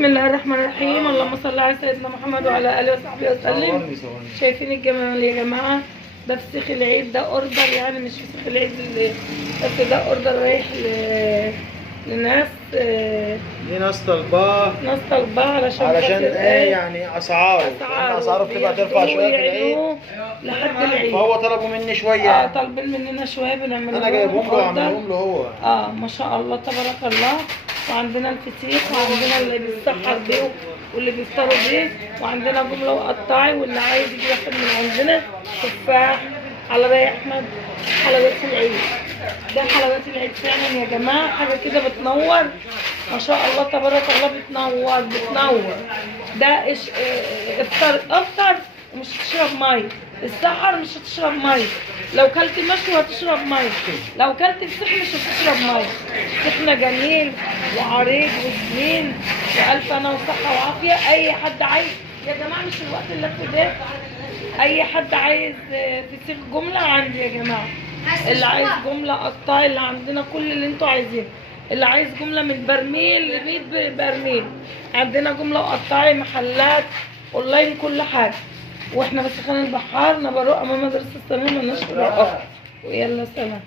بسم الله الرحمن الرحيم. اللهم صل على سيدنا محمد وعلى اله وصحبه وسلم. شايفين الجمال يا جماعه؟ ده فسيخ العيد، ده اوردر يعني مش فسيخ العيد بس ده اوردر رايح لناس ناس طالباه علشان ايه يعني اسعاره بتبقى ترفع شويه في العيد لحد العيد، فهو طلبوا مني شويه طالبين مننا شويه بنعمل انا جايبهم له وعاملهم له هو. ما شاء الله تبارك الله. وعندنا الفسيخ، وعندنا اللي بيتسحر بيه واللي بيفطروا بيه، وعندنا جمله وقطاعي، واللي عايز يجي ياخد من عندنا تفاح على باقي احمد. حلويات العيد، ده حلويات العيد فعلا يا جماعه، حاجه كده بتنور ما شاء الله تبارك الله، بتنور. ده افطر ومش هتشرب ميه، السحر مش هتشرب ميه، لو كلت مشوي هتشرب ميه، لو كلت فسيخ مش هتشرب ميه. فسيخنا جميل وعريض وسمين والف انا وصحه وعافيه. اي حد عايز يا جماعه، مش الوقت اللي ده، اي حد عايز فسيخ جمله عندي يا جماعه. اللي عايز جمله قطاعي اللي عندنا كل اللي انتوا عايزينه. اللي عايز جمله من برميل ل100 برميل عندنا جمله وقطاعي، محلات اونلاين، كل حاجه. واحنا بس خان البحار، نبروء امام مدرسه الثانويه، مالناش في الأرض. ويلا سلام.